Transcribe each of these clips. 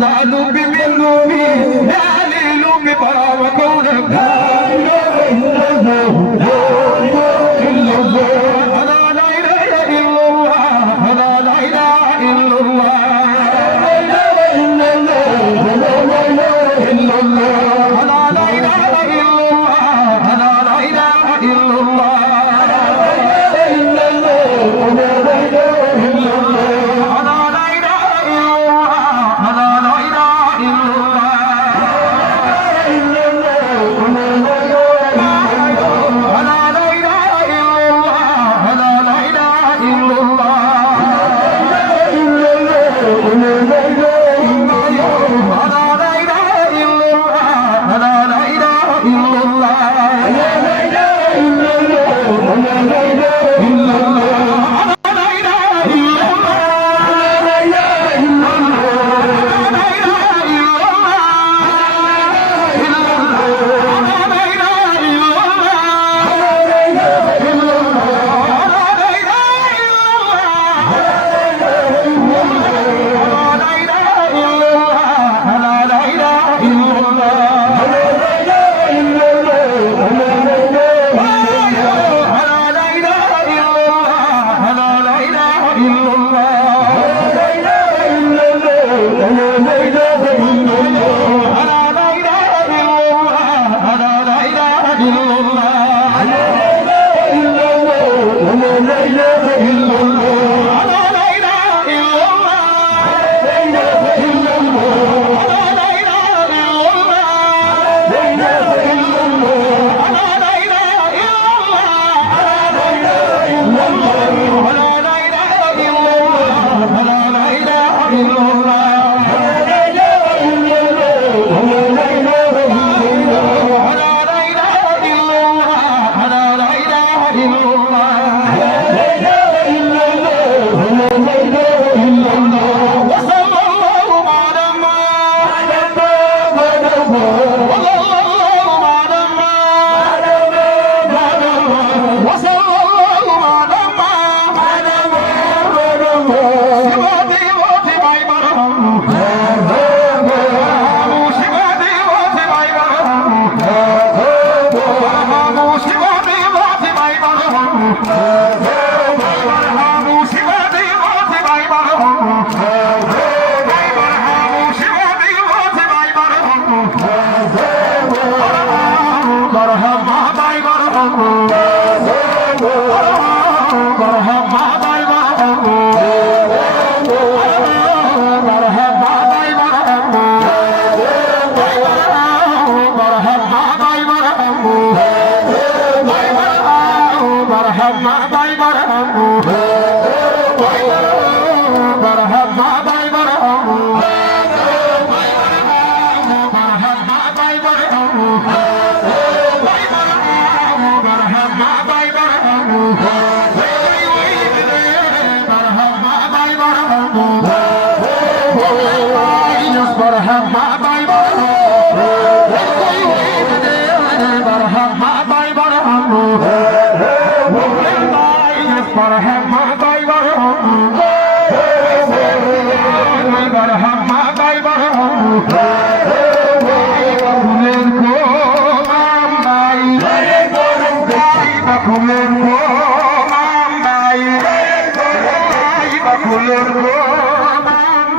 سالو بمنومي يا ليلو ببرا وكونك لا اله الا الله لا اله الا الله لا اله الا الله لا اله الا الله لا اله الا الله لا اله الا الله لا اله الا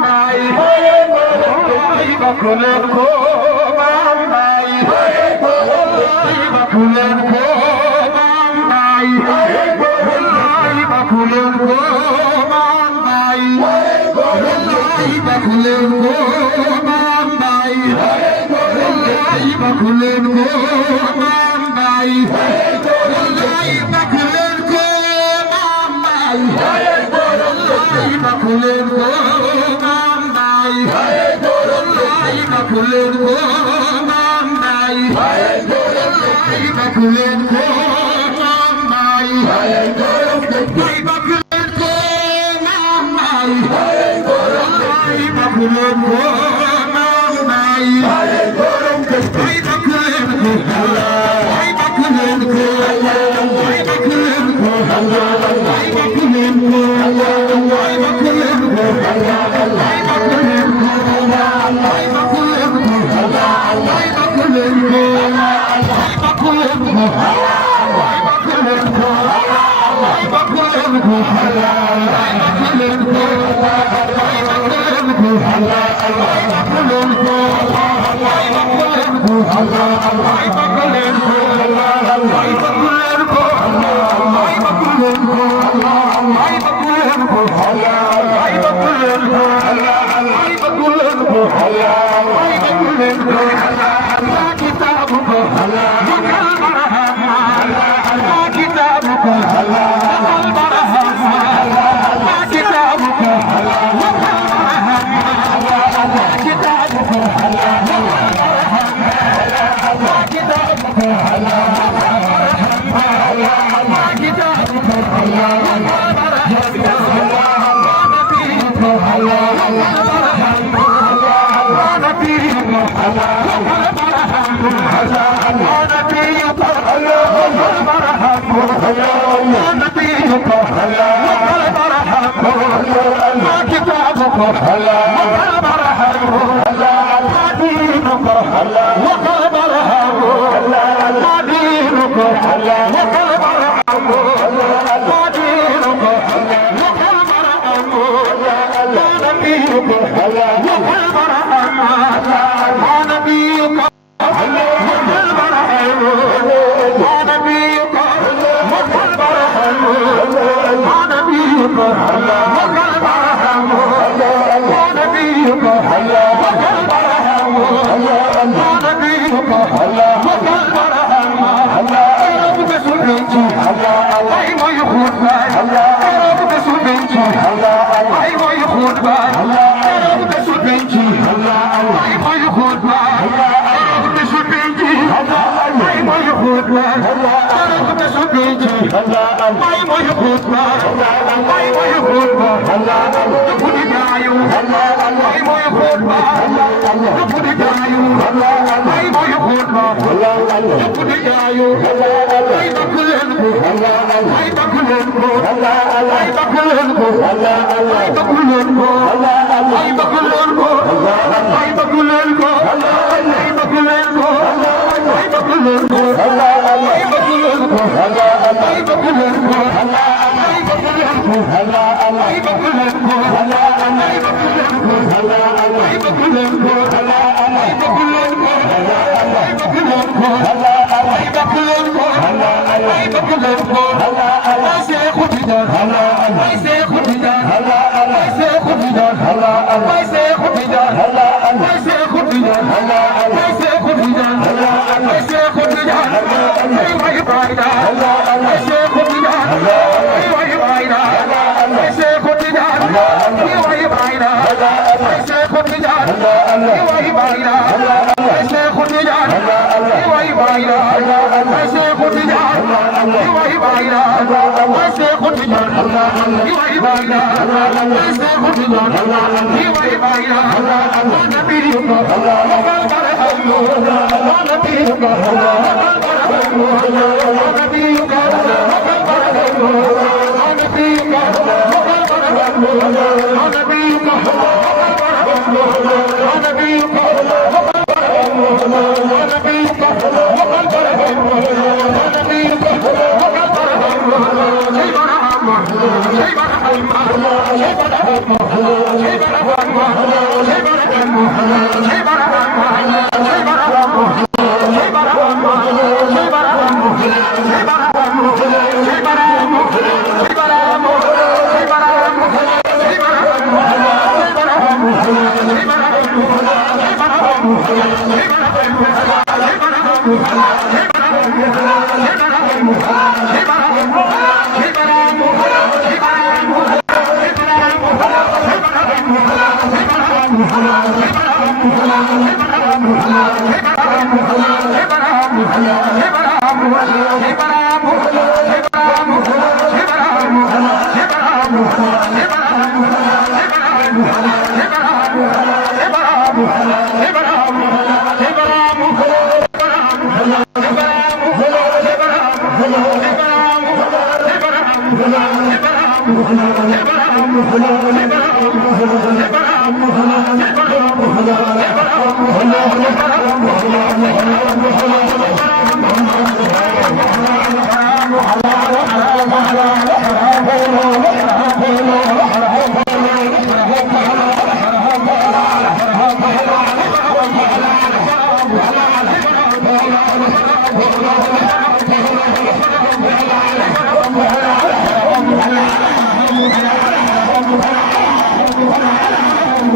الله Allah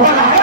Hallelujah.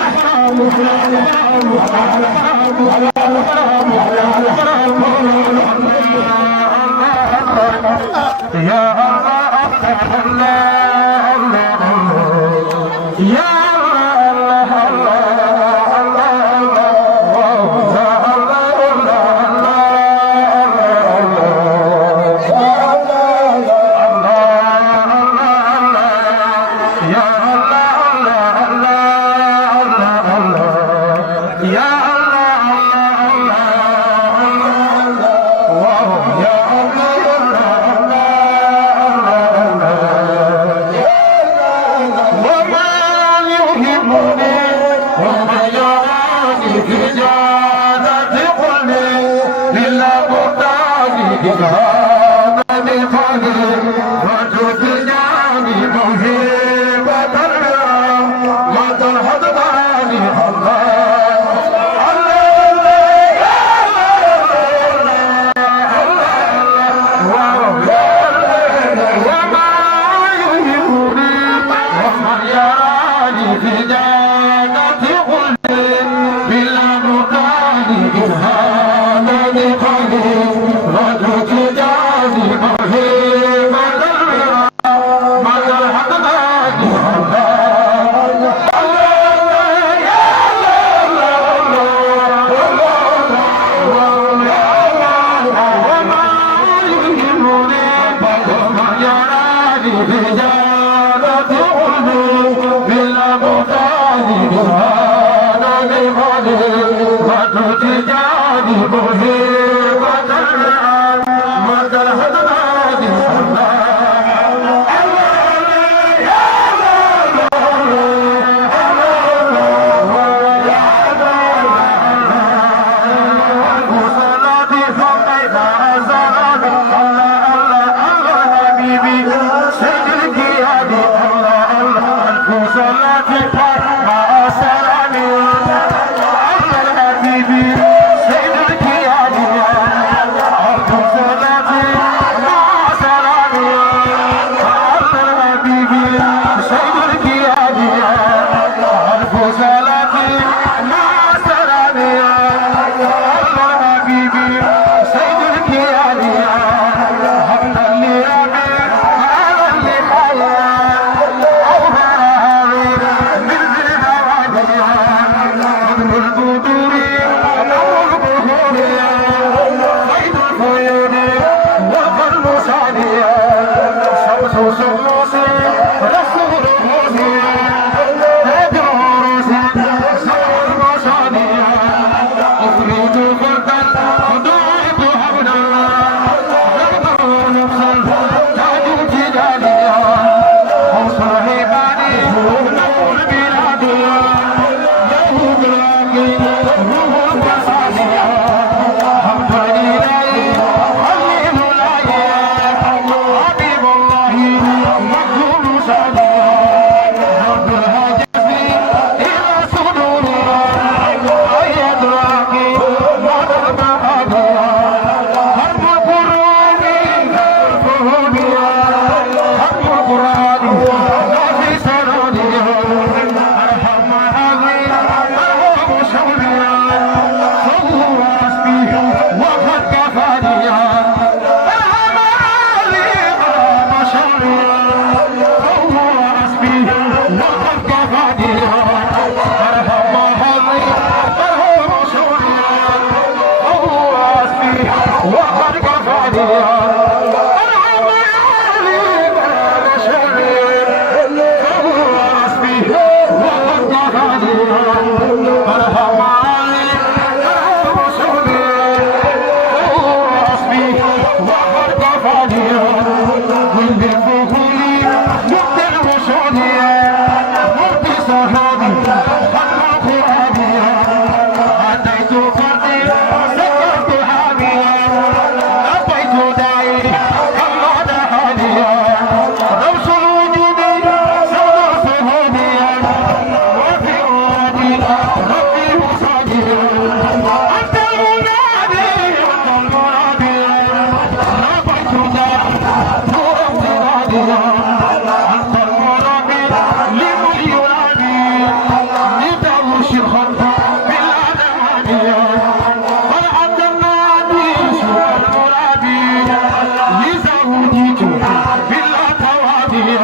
بلا توادي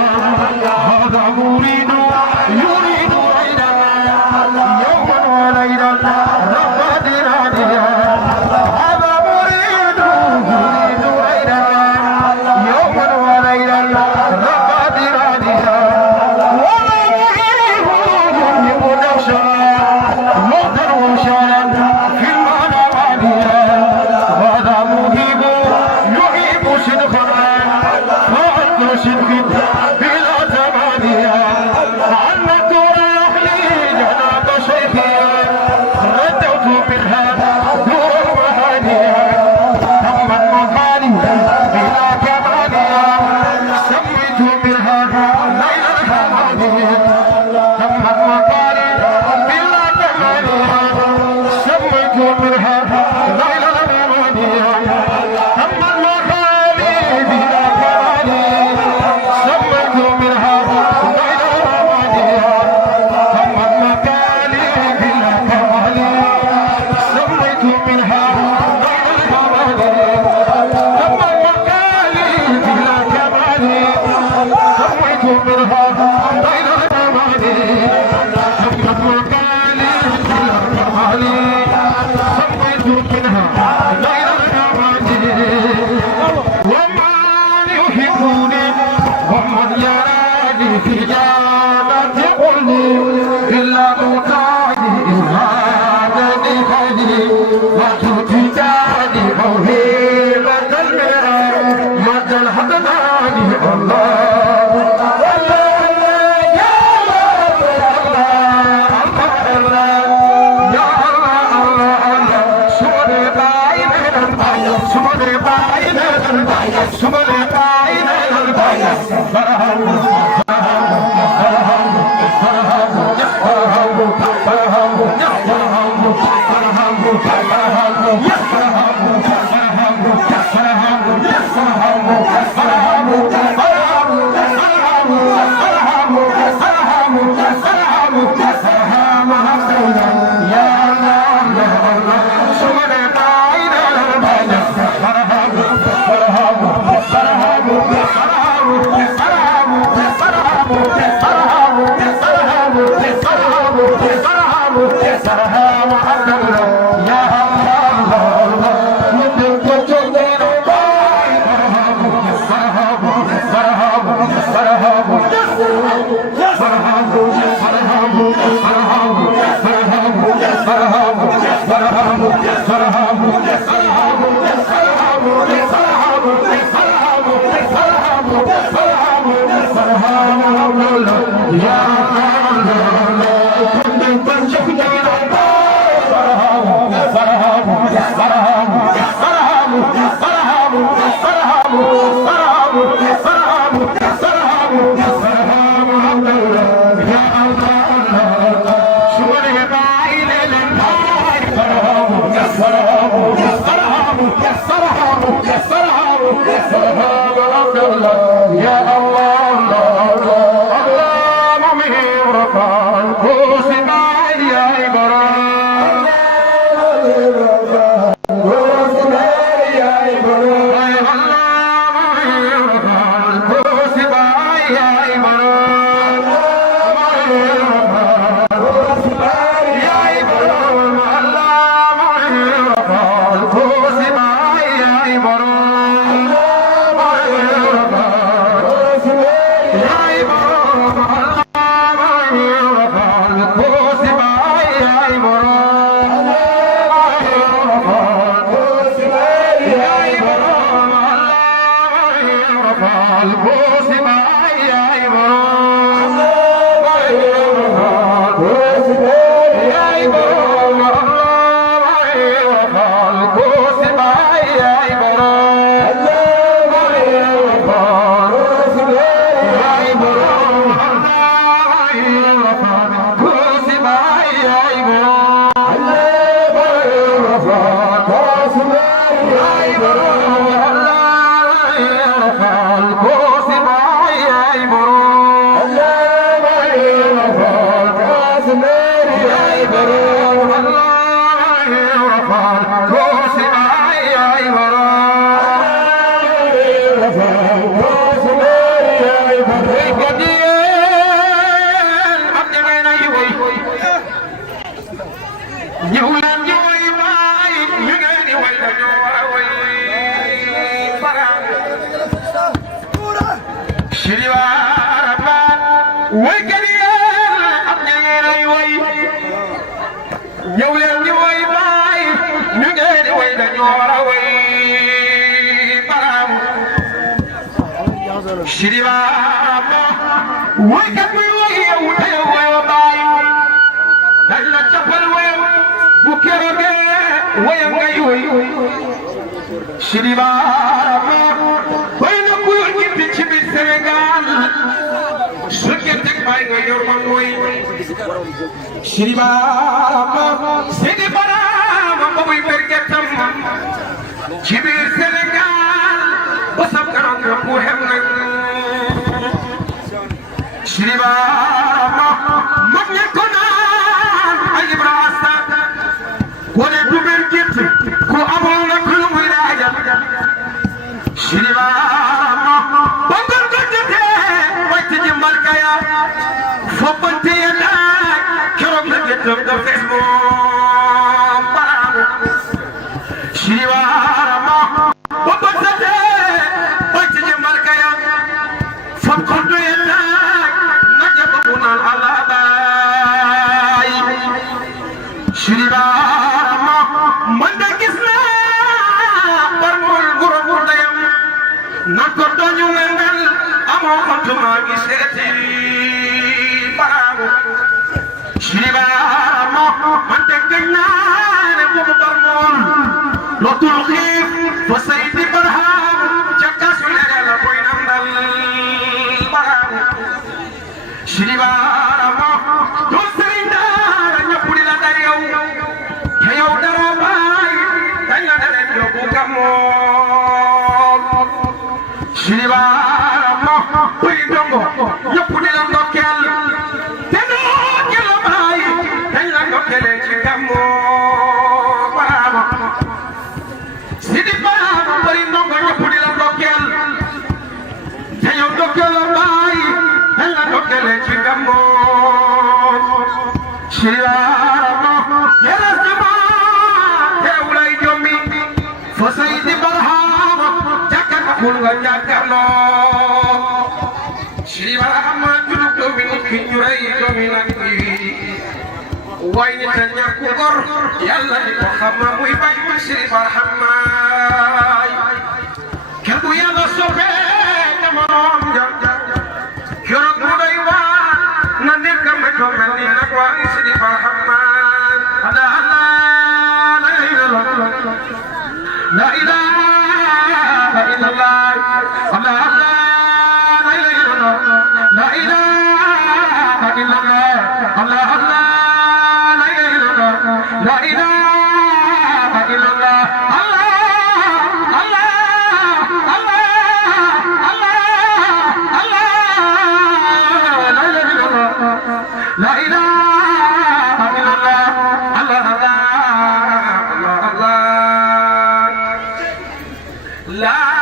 هذا مريد يريد ليلا يوما وليلا رب درانيا هذا مريد يريد ليلا يوما وليلا رب درانيا ولا يغيب يبنشا موتا وشايا في المنامانيا هذا مهيب يهيب صدقا وعنه صدق بلا تمانيا عن الدور يحيي جناب شيخي ردوت منها دور مهانيا تم المغاني بلا كمانيا سميت منها ليل الهمانيا تم المغاني بلا كمانيا سميت منها ليل الهمانيا تم المغاني بلا كمانيا سميت منها ليل الهمانيا تم المغاني بلا كمانيا سميت منها ليل الهمانيا تم المغاني بلا كمانيا سميت منها ليل الهمانيا تم المغاني بلا كمانيا سميت منها ليل الهمانيا ومن يحبني ومن يراني في جامة قلبي إلا أطاعي إزهادني خيري وتتجاني موهبة المرار مدى الحضنان الله يا الله الله يا الله الله سمر باين الباية سمر باين الباية سمر باين الباية فرحان فرحان فرحان فرحان فرحان فرحان يا الله الله الله مهير قلبه سماعي يا إبراهيم يا إبراهيم Shrivarama, Wakariya, Abdiyana, you will do away, you get away the Norway. Shrivarama, Wakariya, will buy. That's the chapel way, Bukirage, way. Shrivarama, when the Guru gives the Chibi Senegal, should get taken by your one way. Shrivarama, Sinibarama, we will get them. Chibi Senegal, what's up, Karanga, who have Shrivarama, Magnetona, Ibrasa, what a woman gift, who among the crew with Shrivarama, Bungal Gajate, what did you Malkaya, Fopanti and I, Kerok the Facebook, Shrivarama, Fopanti, what did you Malkaya, from country and I, Najapunan Alabai, Shrivarama, Mandakisna. Nakotonyu ngal amo kontuma giseti baramu Shrivarama mantekna ne bubu barmon lotul khif fasaidi barham chakasulera la poinandal baramu Shrivarama dosrinda nyapuri la dariyaw kayaw darabai tanya dare yobu kamo Shrivarama, we don't go. You put it on the kel. Then you buy. Then you go get it. You come more. City Parama, but you don't go. You put it on the kel. Then you go get it. Then you go get it. You come more. Shrivarama, yes, the man. There will I do me. For say the Barhama. Jakarlo Shrivarama juluk do min kinjurai do minati wayni tanya ku gor yalla ni ko xamma muy bay ma Shrivarama kendu yalla sobe namam jam yorok mu day wa na nek kam do melni nak wa Shrivarama ala la ilaha إلا الله الله لا إله إلا الله الله لا إله إلا الله لا إله إلا الله الله لا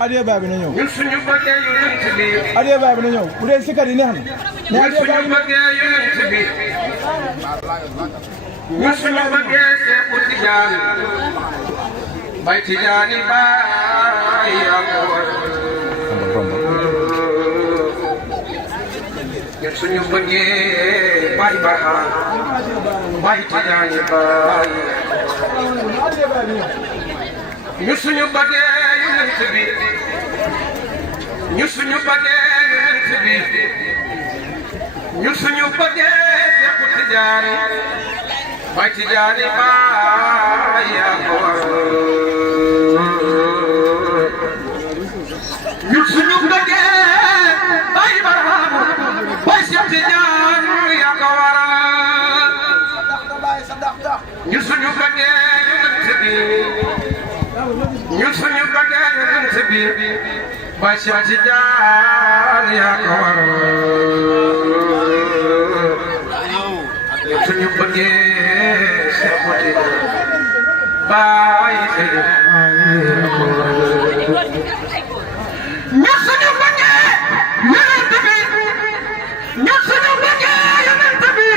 Adieu baay bi na ñëw ñun suñu bëggee yonent bi adieu baay bi na ñëw bu dee sikkat yi neex na ñun suñu bëggee yonent bi ñun suñu bëggee Seexu Tijaan Bay Tijaani baay amoon ñun suñu bëggee Bay Baha Bay Tijaani baay ñun suñu bëggee yonent bi ñu suñu bëggee yonent bi ñu suñu bëggee Seexu Tijaan Bay Tijaani baay amoon ñu suñu bëggee Bay Barhaamu Bay Seex Tijaan yaa ko waral ñu suñu bëggee yonent bi ñu suñu bëggee yonent bi Bay Seex Tijaan yaa ko waral ñu suñu bëggee Seexu Tijaan Bay Tijaan yaa ko waral ñu suñu bëggee yonent bi ñu suñu bëggee yonent bi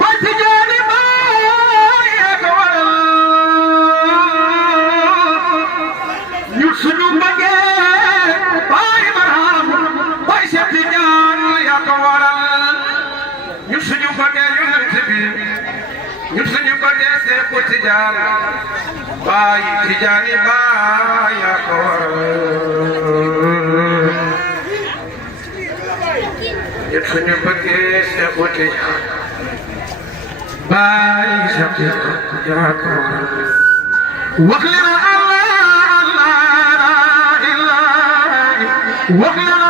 Bay Tijaani ñun suñu ko dee Seexu Tijaan baay Tijaani baay yaa ko waral ñun suñu bëggee Seexu Tijaan baay Seexu yaa ko waral wax leen wax leen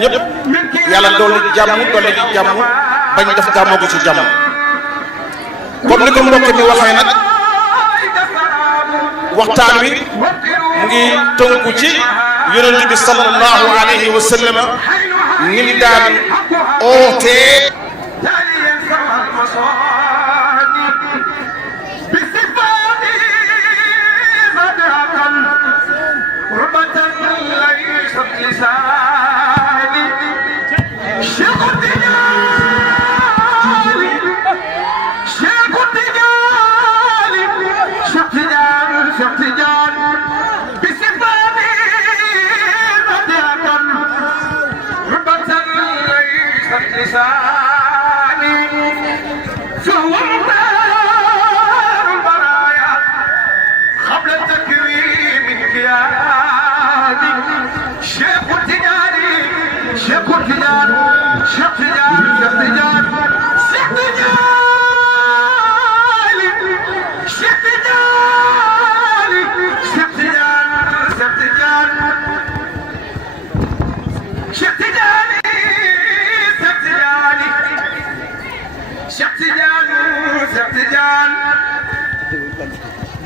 ñëpp yàlla dolli jàmm dolli di jàmm bañ def gàmmu ko ci jàmm comme ni ko mbokk mi waxee nag waxtaan wi mu ngi tënku ci yonent bi sallallahu alayhi wa sallam ni mu daan ootee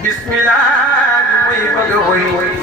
Bismillah,